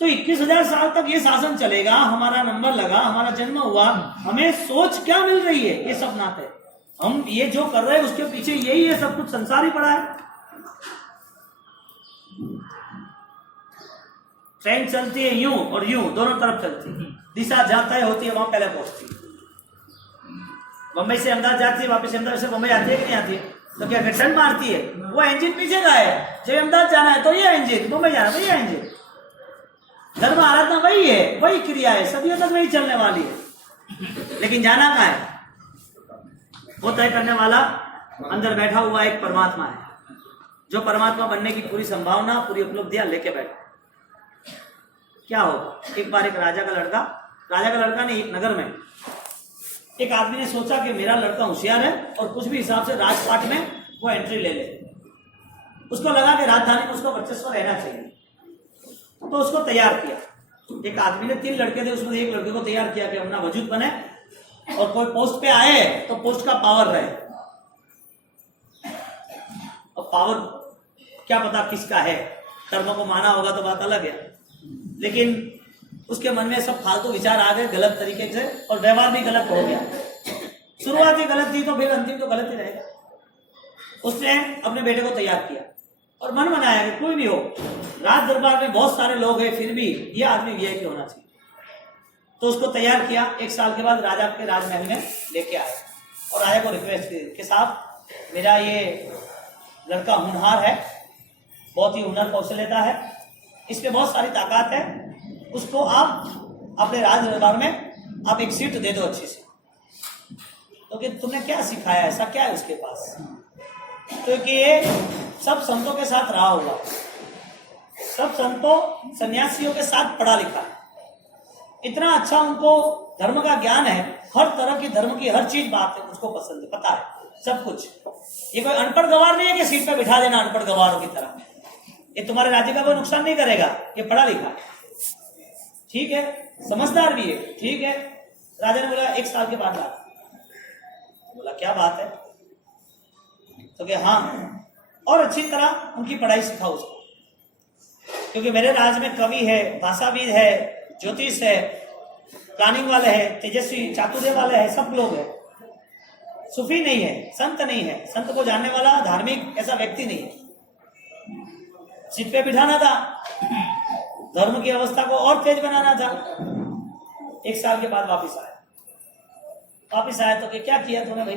तो 21,000 साल तक ये शासन चलेगा, हमारा नंबर लगा, हमारा जन्म हुआ, हमें सोच क्या मिल रही है, ये सब नाते हम ये जो कर रहे हैं उसके पीछे यही है, सब कुछ संसार ही पड़ा है। ट्रेन चलती है यूं और यूं, दोनों तरफ चलती है, दिशा जाता है होती है, वहां पहले पहुंचती है। बंबई से अहमदाबाद जाती है, वापस अहमदाबाद से बंबई आती है कि नहीं आती है? तो क्या टर्न मारती है, वो इंजन पीछे का है। जब अहमदाबाद जाना है तो ये इंजन, मुंबई जाना है तो ये इंजन। धर्म आराधना वही है, वही क्रिया है, सदियों तक वही चलने वाली है। लेकिन जाना कहाँ है, वो तय करने वाला अंदर बैठा हुआ एक परमात्मा है, जो परमात्मा बनने की पूरी संभावना, पूरी उपलब्धियां लेके बैठा। क्या होगा, एक बार एक राजा का लड़का नहीं, एक नगर में एक आदमी ने सोचा कि मेरा लड़का होशियार है और कुछ भी हिसाब से राजपाट में वो एंट्री ले ले। उसको लगा कि राजधानी में उसको वर्चस्व रहना चाहिए, तो उसको तैयार किया। एक आदमी ने 3 लड़के थे, उसमें एक लड़के को तैयार किया कि अपना वजूद बने और कोई पोस्ट पे आए तो पोस्ट का पावर रहे। और पावर क्या पता किसका है, धर्म को माना होगा तो बात अलग है, लेकिन उसके मन में सब फालतू विचार आ गए गलत तरीके से, और व्यवहार भी गलत हो गया। शुरुआत ही गलत थी तो फिर अंतिम तो गलत ही रहेगा। उसने अपने बेटे को तैयार किया और मन बनाया कि कोई भी हो, राज दरबार में बहुत सारे लोग हैं, फिर भी ये आदमी वीआईपी होना चाहिए। तो उसको तैयार किया। 1 साल के बाद राजा के राजमहल में लेके आए और राजा को रिक्वेस्ट की कि साहब, मेरा ये लड़का होनहार है, बहुत ही हुनर कौशल्यता है, इसमें बहुत सारी ताकत है, उसको आप अपने राज दरबार में आप एक सीट दे दो अच्छी सी। तो कि तुमने क्या सिखाया, ऐसा क्या है उसके पास? तो कि ये सब संतों के साथ रहा होगा, सब संतों सन्यासियों के साथ पढ़ा लिखा है, इतना अच्छा उनको धर्म का ज्ञान है, हर तरह की धर्म की हर चीज बात है, उसको पसंद है, पता है सब कुछ। ये कोई अनपढ़ गवार नहीं है कि सीट पे बिठा देना अनपढ़ गवारों की तरह। ये तुम्हारे राज्य का कोई नुकसान नहीं करेगा, ये पढ़ा लिखा, ठीक है, समझदार भी है, ठीक है। राजा ने बोला 1 साल के बाद ला। बोला क्या बात है? तो क्या हाँ, और अच्छी तरह उनकी पढ़ाई सिखाओ उसको, क्योंकि मेरे राज्य में कवि है, भाषाविद है, ज्योतिष है, प्लानिंग वाले हैं, तेजस्वी चातुर्य वाले हैं, सब लोग हैं। सूफी नहीं है, संत नहीं है, संत को जानने वाला धार्मिक ऐसा व्यक्ति नहीं है। सीट पे बिठाना था, धर्म की अवस्था को और तेज बनाना था। 1 साल के बाद वापिस आया तो क्या किया तूने भाई?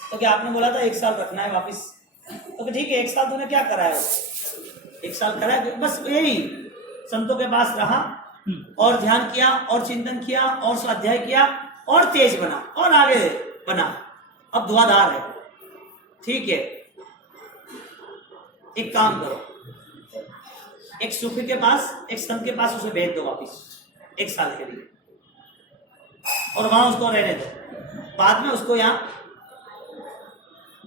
तो क्या आपने बोला था 1 साल रखना है वापिस। तो ठीक है, 1 साल तूने क्या कराया? 1 साल कराया बस यही, संतों के पास रहा और ध्यान किया और चिंतन किया और स्वाध्याय किया और तेज बना और आगे बना। अब धुआंधार है, ठीक है। एक काम करो, एक सूफी के पास, एक संत के पास उसे भेज दो वापिस 1 साल के लिए, और वहां उसको रहने दो। बाद में उसको यहाँ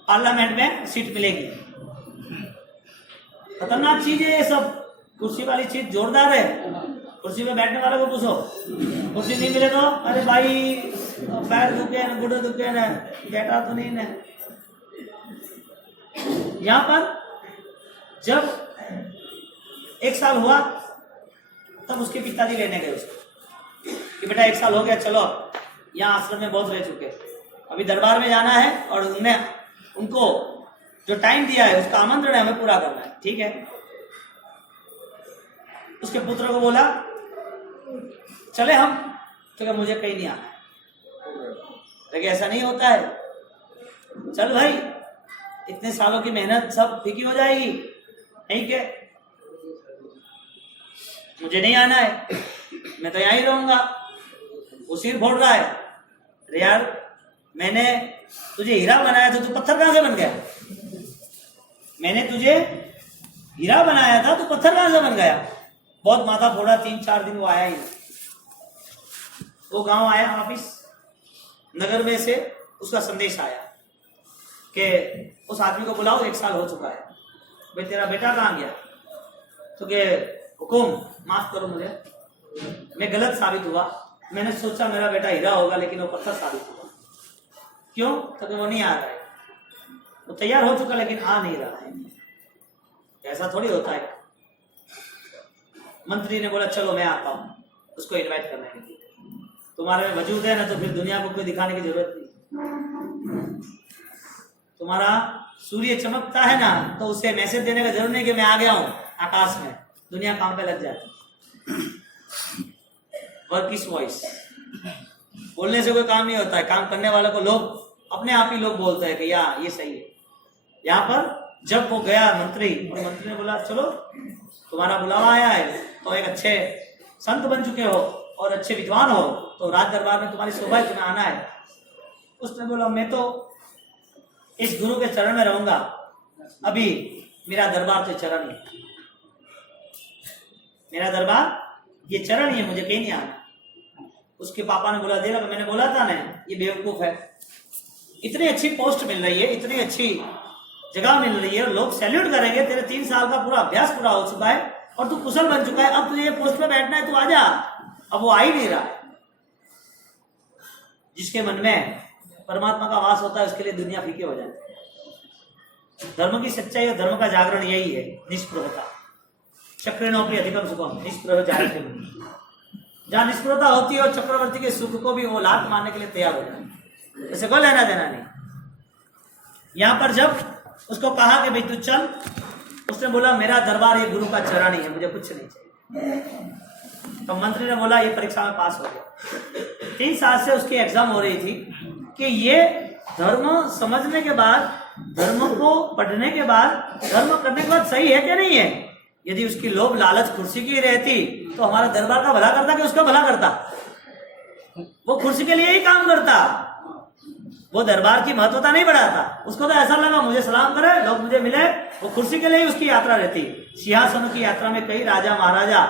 पार्लियामेंट में सीट मिलेगी। खतरनाक चीज है ये सब, कुर्सी वाली चीज जोरदार है। कुर्सी में बैठने वाले को पूछो, कुर्सी नहीं मिले तो अरे भाई पैर दुखे न, गुड़े दुखे न, बैठा तो नहीं न। यहाँ पर जब 1 साल हुआ तब उसके पिताजी लेने गए उसको कि बेटा 1 साल हो गया, चलो यहाँ आश्रम में बहुत रह चुके, अभी दरबार में जाना है और उनको जो टाइम दिया है उसका आमंत्रण है, हमें पूरा करना है, ठीक है। उसके पुत्र को बोला चले हम, तो मुझे कहीं नहीं आना है, लेकिन ऐसा नहीं होता है। चल भाई, इतने सालों की मेहनत सब फीकी हो जाएगी, नहीं क्या, मुझे नहीं आना है, मैं तो यहाँ ही रहूंगा। वो सिर फोड़ रहा है, अरे यार मैंने तुझे हीरा बनाया था, तू पत्थर कहां से बन गया? मैंने तुझे हीरा बनाया था, तू पत्थर कहां से बन गया? बहुत माथा फोड़ा, 3-4 दिन वो आया ही नहीं। वो गांव आया वापिस, नगर में से उसका संदेश आया कि उस आदमी को बुलाओ, 1 साल हो चुका है, भाई तेरा बेटा कहाँ गया? तो के हुकुम, माफ करो मुझे, मैं गलत साबित हुआ, मैंने सोचा मेरा बेटा हीरा होगा लेकिन वो पत्थर साबित हुआ। क्यों? तो वो नहीं आ रहा है, वो तैयार हो चुका लेकिन आ नहीं रहा है। ऐसा थोड़ी होता है। मंत्री ने बोला चलो मैं आता हूँ उसको इनवाइट करने के लिए, तुम्हारे में वजूद है ना तो फिर दुनिया को कोई दिखाने की जरूरत नहीं। तुम्हारा सूर्य चमकता है ना तो उसे मैसेज देने का जरूरत नहीं कि मैं आ गया हूँ आकाश में, दुनिया काम पे लग जाती। वर्क इज वॉइस, बोलने से कोई काम नहीं होता है, काम करने वाले को लोग अपने आप ही लोग बोलते हैं कि यार ये सही है। यहाँ पर जब वो गया मंत्री, और मंत्री ने बोला चलो तुम्हारा बुलावा आया है, तो एक अच्छे संत बन चुके हो और अच्छे विद्वान हो, तो राज दरबार में तुम्हारी शोभा है, तुम्हें आना है। उसने बोला मैं तो इस गुरु के चरण में रहूंगा, अभी मेरा दरबार तो चरण है, मेरा दरबार ये चरण ही है, मुझे कहीं नहीं आना। उसके पापा ने बोला देखा, मैंने बोला था ना ये बेवकूफ है, इतनी अच्छी पोस्ट मिल रही है, इतनी अच्छी जगह मिल रही है, लोग सैल्यूट करेंगे, तेरे 3 साल का पूरा अभ्यास पूरा हो चुका है और तू कुशल बन चुका है, अब तुझे पोस्ट पे बैठना है, तू आजा। अब वो आ ही नहीं रहा है। जिसके मन में परमात्मा का वास होता है उसके लिए दुनिया फीके हो जाती है। धर्म की सच्चाई और धर्म का जागरण यही है, निष्प्रभता। चक्रेणोपि अधिकम सुखम निष्प्रभ जायते। जहां निष्प्रभता होती है और चक्रवर्ती के सुख को भी वो लात मारने के लिए तैयार हो जाए, ऐसे कोई लेना देना नहीं। यहाँ पर जब उसको कहा कि भाई तू चल, उसने बोला मेरा दरबार ये गुरु का चरण ही है, मुझे कुछ नहीं चाहिए। तो मंत्री ने बोला ये परीक्षा में पास हो गया। 3 साल से उसकी एग्जाम हो रही थी कि ये धर्म समझने के बाद, धर्म को पढ़ने के बाद, धर्म करने के बाद सही है कि नहीं है। यदि उसकी लोभ लालच कुर्सी की रहती तो हमारा दरबार का भला करता कि उसका भला करता? वो कुर्सी के लिए ही काम करता, वो दरबार की महत्वता नहीं बढ़ाता। उसको तो ऐसा लगा मुझे सलाम करे, लोग मुझे मिले, वो कुर्सी के लिए ही उसकी यात्रा रहती। सिंहासनों की यात्रा में कई राजा महाराजा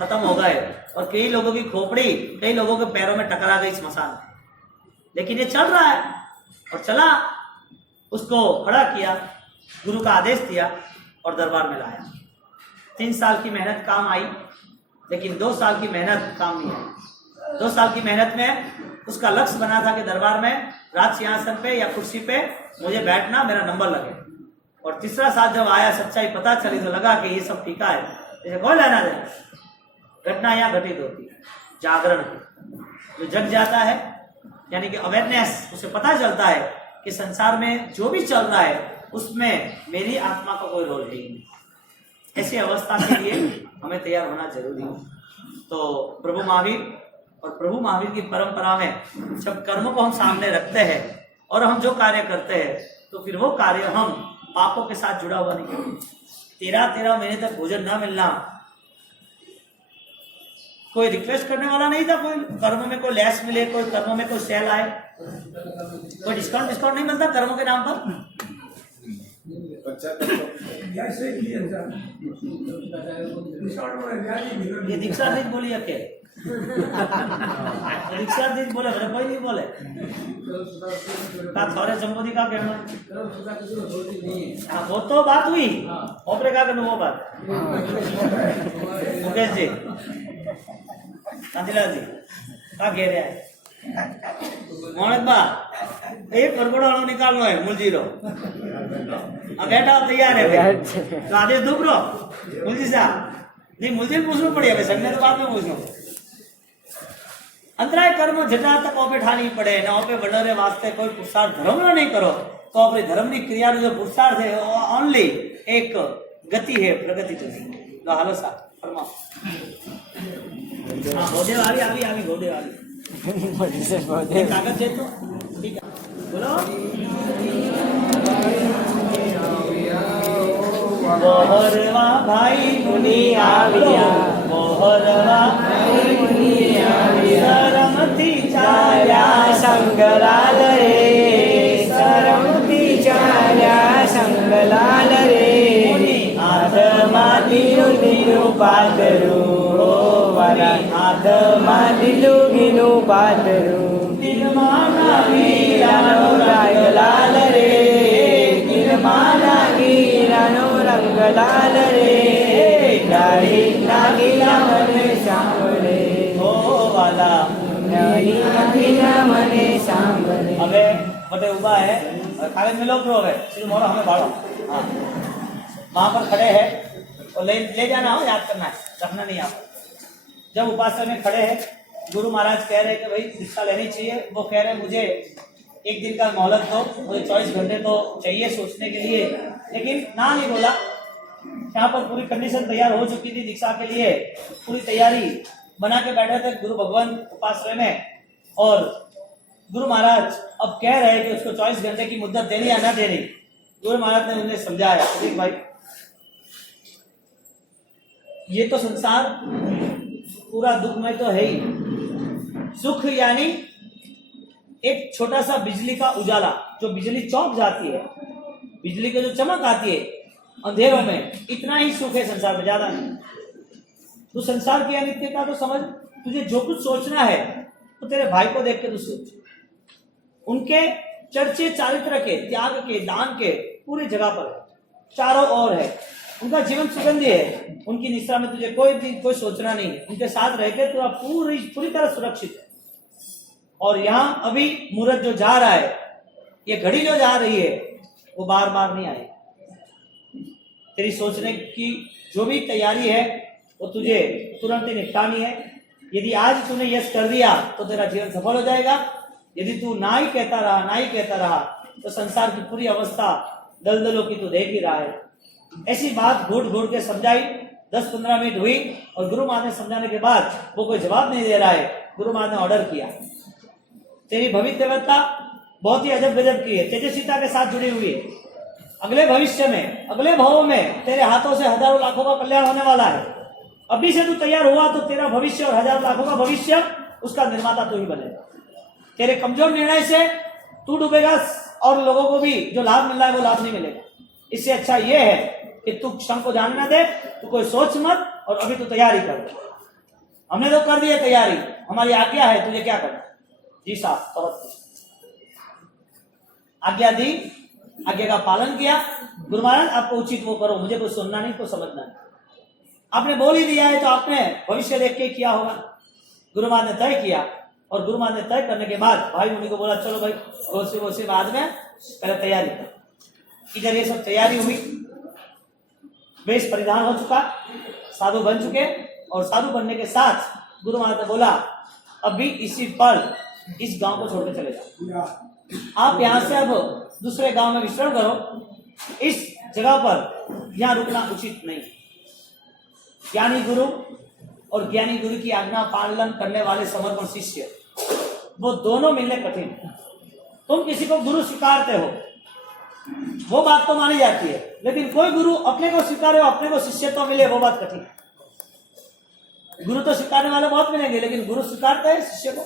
खत्म हो गए और कई लोगों की खोपड़ी कई लोगों के पैरों में टकरा गई स्मशान में, लेकिन ये चल रहा है और चला। उसको खड़ा किया, गुरु का आदेश दिया और दरबार में लाया। 3 साल की मेहनत काम आई, लेकिन 2 साल की मेहनत काम नहीं आई। 2 साल की मेहनत में उसका लक्ष्य बना था कि दरबार में राज सिंहासन पे या कुर्सी पे मुझे बैठना, मेरा नंबर लगे। और तीसरा साल जब आया, सच्चाई पता चली तो लगा कि ये सब फीका है, इसे कोई लेना देना। घटना यहाँ घटित होती है जागरण की। जो जग जाता है यानी कि अवेयरनेस, उसे पता चलता है कि संसार में जो भी चल रहा है उसमें मेरी आत्मा का कोई रोल नहीं। ऐसी अवस्था के लिए हमें तैयार होना जरूरी है। तो प्रभु महावीर और प्रभु महावीर की परंपरा में जब कर्म को हम सामने रखते हैं और हम जो कार्य करते हैं तो फिर वो कार्य हम पापों के साथ जुड़ा हुआ नहीं करते। 13 महीने तक भोजन न मिलना, कोई रिक्वेस्ट करने वाला नहीं था, कोई कर्म में कोई लेस मिले, कोई कर्म में कोई सेल आए, कोई डिस्काउंट नहीं मिलता कर्मों के नाम पर। ये दीक्षा दीद बोली है, दीक्षा दीद बोले, मेरे कोई नहीं बोले का थोड़े संबोधी का कहना। हाँ, वो तो बात हुई, ओपरे का कहना वो बात। मुकेश जी, कांतिलाल जी का कह रहा है मोहम्मद बा एक परगोड़ो निकालनो है मुलजी रो। अब बैठा तैयार है भाई, तो आदेश दो ब्रो मुलजी साहब। नहीं मुलजी पूछना पड़ेगा भाई, संजय तो बाद में पूछना। अंतराय कर्म जटा तक ओपे ठानी पड़े ने ओपे वडरे वास्ते कोई पुरुषार्थ धर्मनो नहीं करो तो अपनी धर्मनी क्रियानो जो पुरुषार्थ है वो ओनली एक गति है, प्रगति तो नहीं। तो हालो सा फरमाओ। हाँ गोदे वाली आवी गोदे वाली कागज दे तो ठीक है बोलो। मोहरवा भाई मुनि आविया, मोहरवा भाई मुनि आविया, सरमती चाल्या संगलाल रे, सरमती चाल्या संगलाल रे, आत्मा दिलु पातरू वाला, आत्मा दिलु पातरू, निर्माना वीरानो रंगलाल रे, निर्माना वीरानो रंगलाल रे, डाली नागिला मने सांभळे हो वाला, डाली नागिला मने सांभळे। હવે बटे उबा है कागज में लोग हो गए सीधे मोरो हमें बाड़ो। हाँ वहां पर खड़े हैं और ले जाना हो, याद करना है, रखना नहीं आप। जब उपासना में खड़े हैं गुरु महाराज कह रहे हैं कि भाई दीक्षा लेनी चाहिए, वो कह रहे हैं मुझे एक दिन का मोहलत दो, मुझे 24 घंटे तो चाहिए सोचने के लिए, लेकिन ना नहीं बोला। यहाँ पर पूरी कंडीशन तैयार हो चुकी थी दीक्षा के लिए, पूरी तैयारी बना के बैठे थे गुरु भगवान उपासना में, और गुरु महाराज अब कह रहे हैं कि उसको 24 घंटे की मुद्दत देनी या ना देनी। गुरु महाराज ने उन्हें समझाया देख भाई ये तो संसार पूरा दुखमय तो है ही, सुख यानी एक छोटा सा बिजली का उजाला, जो बिजली चौंक जाती है, बिजली की जो चमक आती है अंधेरों में, इतना ही सुख है संसार में, ज्यादा नहीं। तो संसार की अनित्यता तो समझ, तुझे जो कुछ सोचना है तो तेरे भाई को देख के तू सोच, उनके चर्चे चारित्र के, त्याग के, दान के पूरी जगह पर है, चारों ओर है, उनका जीवन सुगंधी है, उनकी निष्ठा में तुझे कोई सोचना नहीं है, उनके साथ रहकर तो आप पूरी तरह सुरक्षित है। और यहाँ अभी मुहूर्त जो जा रहा है, ये घड़ी जो जा रही है वो बार बार नहीं आएगी। तेरी सोचने की जो भी तैयारी है वो तुझे तुरंत ही निपटानी है। यदि आज तूने यस कर दिया तो तेरा जीवन सफल हो जाएगा, यदि तू ना ही कहता रहा तो संसार की पूरी अवस्था दलदलों की तू देख ही रहा है। ऐसी बात घूट के समझाई, 10-15 मिनट हुई और गुरु महाराज ने समझाने के बाद वो कोई जवाब नहीं दे रहा है। गुरु महाराज ने ऑर्डर किया, तेरी भविष्यवक्ता बहुत ही अजब गजब की है, तेजस्विता के साथ जुड़ी हुई है, अगले भविष्य में, अगले भावों में तेरे हाथों से हजारों लाखों का कल्याण होने वाला है। अभी से तू तैयार हुआ तो तेरा भविष्य और हजारों लाखों का भविष्य, उसका निर्माता तू ही बनेगा। तेरे कमजोर निर्णय से तू डूबेगा और लोगों को भी जो लाभ मिल रहा है वो लाभ नहीं मिलेगा। इससे अच्छा ये है कि तू क्षण को जानने दे, तू कोई सोच मत और अभी तू तैयारी कर। हमने तो कर दी है तैयारी, हमारी आज्ञा है, तुझे क्या करना। जी साहब बहुत आज्ञा दी, आज्ञा का पालन किया। गुरु महाराज आपको उचित वो करो, मुझे कुछ सुनना नहीं, कुछ समझना नहीं। आपने बोल ही दिया है तो आपने भविष्य देख के किया होगा। गुरु महाराज ने तय किया और गुरु महाराज ने तय करने के बाद भाई मुनि को बोला चलो भाई रोसे बाद में पहले तैयारी कर। इधर ये सब तैयारी हुई, वेश परिधान हो चुका, साधु बन चुके और साधु बनने के साथ गुरु महाराज ने बोला अभी इसी पल इस गांव को छोड़कर चले जाओ, आप यहाँ से अब दूसरे गांव में विश्राम करो, इस जगह पर यहाँ रुकना उचित नहीं। ज्ञानी गुरु और ज्ञानी गुरु की आज्ञा पालन करने वाले समर्पण शिष्य, वो दोनों मिलने कठिन। तुम किसी को गुरु स्वीकारते हो वो बात तो मानी जाती है, लेकिन कोई गुरु अपने को स्वीकारे, अपने को शिष्य तो मिले, वो बात कठिन। गुरु तो स्वीकारने वाले बहुत मिलेंगे, लेकिन गुरु स्वीकारते हैं शिष्य को,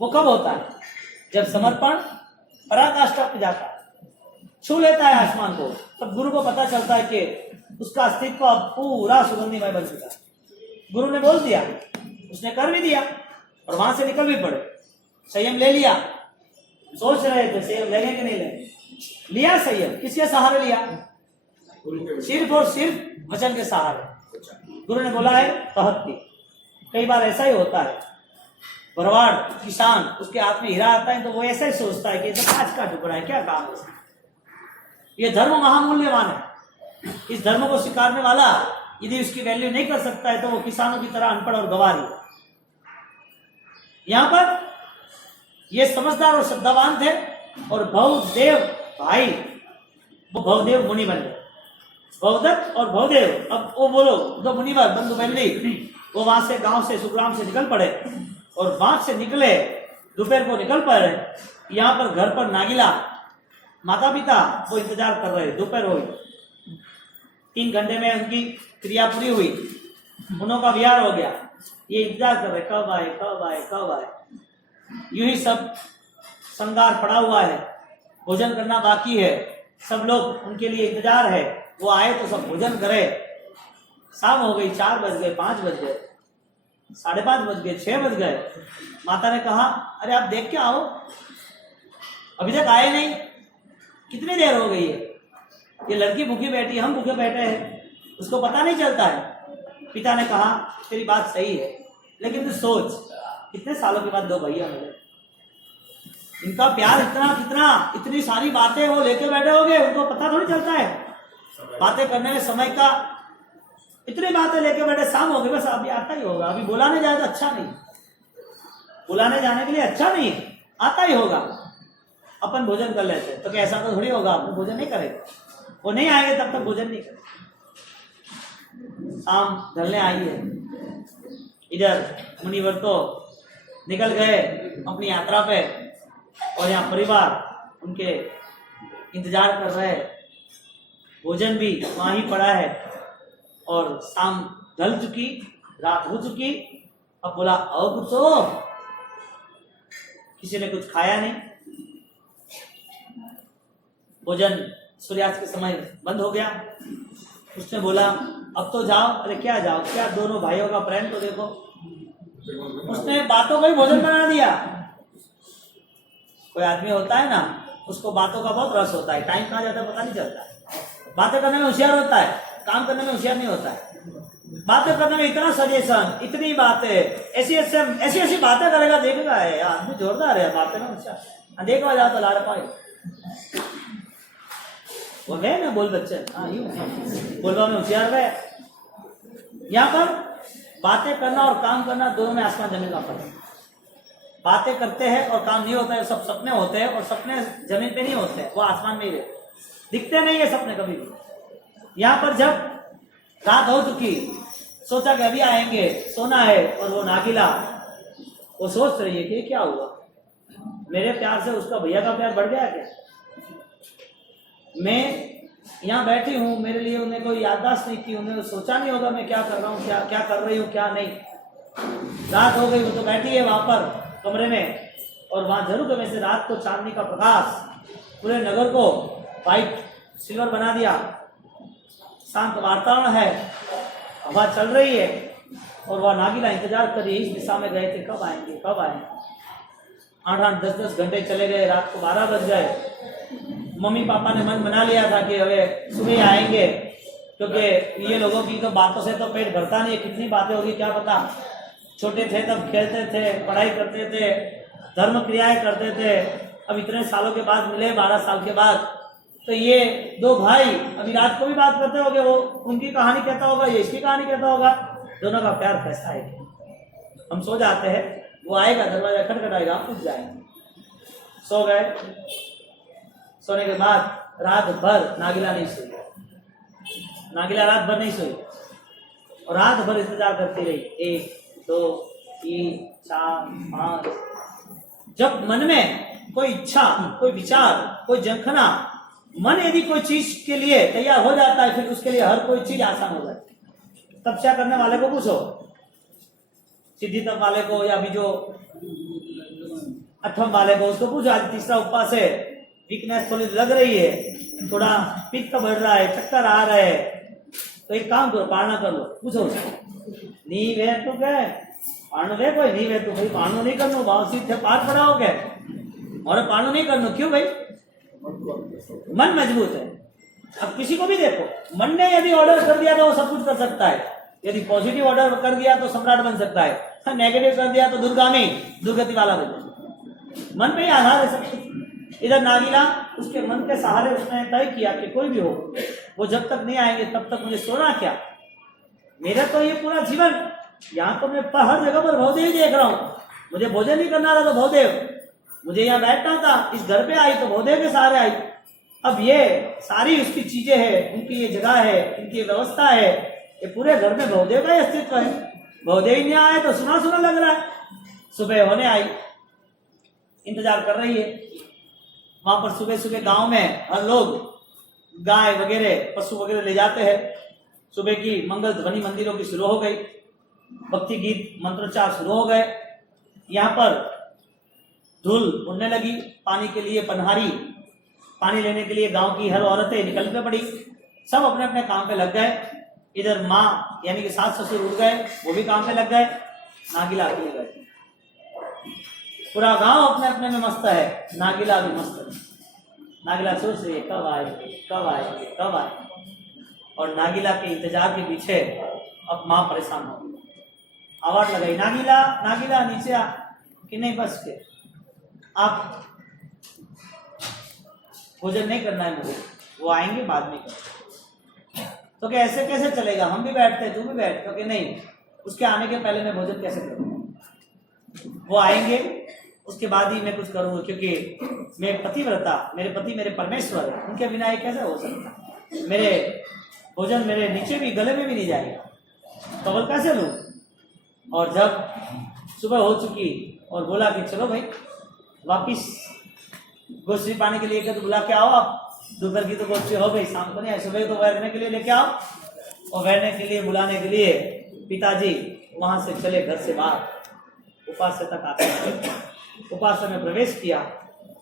वो कब होता है? जब समर्पण पराकाष्ठा पे जाता है, छू लेता है आसमान को, तब गुरु को पता चलता है कि उसका अस्तित्व अब पूरा सुगंधिमय बन चुका है। गुरु ने बोल दिया, उसने कर भी दिया और वहां से निकल भी पड़े। संयम ले लिया, सोच रहे थे संयम लेंगे कि नहीं लेंगे, लिया संयम। किसके सहारे लिया? सिर्फ और सिर्फ वचन के सहारे। गुरु ने बोला है तहत्ती। कई बार ऐसा ही होता है, भरवाड़ किसान, उसके हाथ में हीरा आता है तो वो ऐसा ही सोचता है कि ये कांच का टुकड़ा है, क्या काम है। ये धर्म महामूल्यवान है, इस धर्म को स्वीकारने वाला यदि उसकी वैल्यू नहीं कर सकता है तो वो किसानों की तरह अनपढ़ और गवार है। यहाँ पर ये समझदार और श्रद्धावान थे और भवदेव भाई वो भवदेव मुनि बन गए। भवदत्त और भवदेव, अब वो बोलो दो मुनिवर बंधु बंदी, वो वहां से गांव से सुग्राम से निकल पड़े और बाग से निकले, दोपहर को निकल पड़े। यहाँ पर घर पर नागिला माता पिता वो इंतजार कर रहे, दोपहर हुई, 3 घंटे में उनकी क्रिया पूरी हुई, उन्हों का विहार हो गया, ये इंतजार कर रहे कब आए कब आए कब आए। यूं ही सब श्रृंगार पड़ा हुआ है, भोजन करना बाकी है, सब लोग उनके लिए इंतजार है, वो आए तो सब भोजन करे। शाम हो गई, 4 बज गए, 5 बज गए, 5:30 बज गए, 6 बज गए। माता ने कहा अरे आप देख के आओ, अभी तक आए नहीं, कितनी देर हो गई है, ये लड़की भूखी बैठी, हम भूखे बैठे हैं, उसको पता नहीं चलता है। पिता ने कहा तेरी बात सही है, लेकिन तू सोच कितने सालों के बाद 2 भैया मिले, इनका प्यार इतना कितना, इतनी सारी बातें वो लेके बैठे होंगे, उनको पता थोड़ी चलता है बातें करने में समय का, इतनी बातें लेके बैठे, शाम हो गई, बस अभी आता ही होगा, अभी बुलाने जाए तो अच्छा नहीं, बुलाने जाने के लिए अच्छा नहीं, आता ही होगा, अपन भोजन कर लेते। तो क्या ऐसा तो थोड़ी होगा, अपन भोजन नहीं करेंगे, वो नहीं आएंगे तब तक भोजन नहीं करेंगे। शाम ढलने आई है, इधर मुनिवर तो निकल गए अपनी यात्रा पे और यहाँ परिवार उनके इंतजार कर रहे हैं, भोजन भी वहाँ ही पड़ा है और शाम ढल चुकी, रात हो चुकी। अब बोला अब तो किसी ने कुछ खाया नहीं, भोजन सूर्यास्त के समय बंद हो गया। उसने बोला अब तो जाओ। अरे क्या जाओ, क्या दोनों भाइयों का प्रेम तो देखो, उसने बातों का ही भोजन बना दिया। कोई आदमी होता है ना, उसको बातों का बहुत रस होता है, टाइम कहाँ जाता है पता नहीं चलता है, बातें करने में होशियार होता है, काम करने में होशियार नहीं होता है। बातें करने में इतना सजेशन, इतनी बातें, ऐसी बातें करेगा, देखेगा है आदमी जोरदार है, बातें में होशियार, देखा जाओ तो लाड़ पाए वो है ना, बोल बच्चे, हाँ बोलवा में होशियार है। यहाँ पर बातें करना और काम करना दोनों में आसमान जमीन का फर्क है। बातें करते हैं और काम नहीं होता है, सब सपने होते हैं, और सपने जमीन पे नहीं होते हैं, वो आसमान में ही रहते, दिखते नहीं है सपने कभी भी। यहाँ पर जब रात हो चुकी, सोचा कि अभी आएंगे, सोना है, और वो नागिला वो सोच रही है कि क्या हुआ, मेरे प्यार से उसका भैया का प्यार बढ़ गया क्या, मैं यहाँ बैठी हूँ, मेरे लिए उन्हें कोई याददाश्त नहीं की, उन्हें सोचा नहीं होगा मैं क्या कर रहा हूँ, क्या कर रही हूँ, क्या नहीं। रात हो गई, वो तो बैठी है वहां पर कमरे में, और वहां जरूर वैसे रात को चांदनी का प्रकाश पूरे नगर को वाइट सिल्वर बना दिया, शांत वातावरण है, हवा चल रही है, और वह नागिला इंतजार कर रही है, इस दिशा में गए थे कब आएंगे कब आएंगे। 8-8 10-10 घंटे चले गए, रात को 12 बज गए। मम्मी पापा ने मन बना लिया था कि अबे सुबह आएंगे, क्योंकि ये लोगों की तो बातों से तो पेट भरता नहीं है, कितनी बातें होगी क्या पता। छोटे थे तब खेलते थे, पढ़ाई करते थे, धर्म क्रियाएं करते थे, अब इतने सालों के बाद मिले, 12 साल के बाद, तो ये 2 भाई अभी रात को भी बात करते होंगे, वो उनकी कहानी कहता होगा, ये इसकी कहानी कहता होगा, दोनों का प्यार कैसा है। हम सो जाते हैं, वो आएगा, दरवाजा खटखटाएगा, उठ जाएंगे, सो गए। सोने के बाद रात भर नागिला नहीं सोई, नागिला रात भर नहीं सोई, और रात भर इंतजार करती रही, 1 2 3 4 5। जब मन में कोई इच्छा, कोई विचार, कोई जंखना, मन यदि कोई चीज के लिए तैयार हो जाता है, फिर उसके लिए हर कोई चीज आसान हो जाती है। तपस्या करने वाले को पूछो, सिद्धि तप वाले को, या अभी जो 8वें वाले को, उसको पूछो, आज तीसरा उपवास है, वीकनेस थोड़ी लग रही है, थोड़ा पित्त बढ़ रहा है, चक्कर आ रहा है, तो एक काम करो, पारणा कर लो, पूछो उसको, नींव है तो क्या पारणो दे, कोई नींव है तो भाई पारणो नहीं करना, भाव सीध थे पाठ पढ़ाओ क्या, और पारणो नहीं करना, क्यों भाई, मन मजबूत है। अब किसी को भी देखो, मन ने यदि ऑर्डर कर दिया तो वो सब कुछ कर सकता है, यदि पॉजिटिव ऑर्डर कर दिया तो सम्राट बन सकता है, नेगेटिव कर दिया तो दुर्गामी, दुर्गति वाला बन सकता। मन पे ही आधार है सब कुछ। इधर नागिला उसके मन के सहारे उसने तय किया कि कोई भी हो, वो जब तक नहीं आएंगे तब तक मुझे सोना क्या, मेरा तो ये पूरा जीवन, यहाँ तो मैं हर जगह पर भवदेव देख रहा हूँ, मुझे भोजन नहीं करना था तो भवदेव, मुझे यहाँ बैठना था, इस घर पे आई तो भवदेव के सहारे आई। अब ये सारी उसकी चीजें हैं, उनकी ये जगह है, इनकी ये व्यवस्था है, ये पूरे घर में भवदेव का ही अस्तित्व है। भवदेव ही नहीं आए तो सुना सुना लग रहा है। सुबह होने आई, इंतजार कर रही है। वहां पर सुबह सुबह गांव में हर लोग गाय वगैरह पशु वगैरह ले जाते हैं। सुबह की मंगल ध्वनि मंदिरों की शुरू हो गई, भक्ति गीत मंत्रोच्चार शुरू हो गए। यहाँ पर धूल उड़ने लगी, पानी के लिए पनहारी, पानी लेने के लिए गांव की हर औरतें निकल पे पड़ी। सब अपने अपने काम पे लग गए। इधर माँ यानी कि सास ससुर उठ गए, वो भी काम पे लग गए। नागिला अकेले गए। पूरा गांव अपने अपने में मस्त है, नागिला भी मस्त है। नागिला सोच रही है कब आएंगे, कब आएंगे, कब आएंगे। और नागिला के इंतजार के पीछे अब माँ परेशान हो गई। आवाज लगाई, नागिला नागिला नीचे आ। कि नहीं बस के आप भोजन नहीं करना है मुझे, वो आएंगे बाद में करेंगे। तो क्या ऐसे कैसे चलेगा, हम भी बैठते तू भी बैठ। तो कि नहीं, उसके आने के पहले मैं भोजन कैसे करूँगा, वो आएंगे उसके बाद ही मैं कुछ करूँगा, क्योंकि मैं पतिव्रता, मेरे पति मेरे परमेश्वर है, उनके बिना ये कैसे हो सकता। मेरे भोजन मेरे नीचे भी गले में भी नहीं जाएगा, कवल कैसे लूँ। और जब सुबह हो चुकी और बोला कि चलो भाई वापिस गोश्री पाने के लिए क्या तो बुला के आओ आप, दोपहर की तो गोश्री हो गई, शाम को नहीं आए, सुबह तो वैरने के लिए लेके आओ। और वैरने के लिए बुलाने के लिए पिताजी वहां से चले घर से बाहर, उपास्य तक आते हैं। उपास्य में प्रवेश किया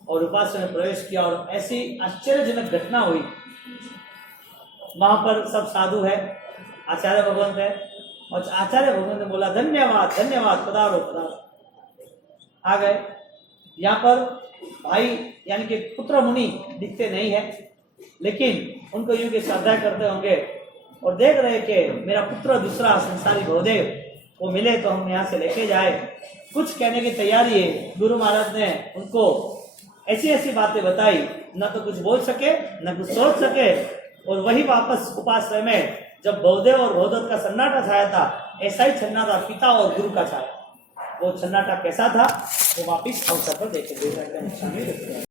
और उपास्य में प्रवेश किया और ऐसी आश्चर्यजनक घटना हुई। वहां पर सब साधु है, आचार्य भगवंत है, और आचार्य भगवंत ने बोला धन्यवाद धन्यवाद, पधारो पधारो। आ गए। यहाँ पर भाई यानी कि पुत्र मुनि दिखते नहीं है, लेकिन उनको यूं कि श्रद्धा करते होंगे और देख रहे कि मेरा पुत्र दूसरा संसारी भवदेव वो मिले तो हम यहाँ से लेके जाए। कुछ कहने की तैयारी है। गुरु महाराज ने उनको ऐसी ऐसी बातें बताई, न तो कुछ बोल सके न कुछ सोच सके। और वही वापस उपाश्रय में जब भवदेव और भवदत्त का सन्नाटा छाया था, ऐसा ही सन्नाटा पिता और गुरु का छाया। वो सन्नाटा कैसा था वो वापिस अवसर पर देखेंगे।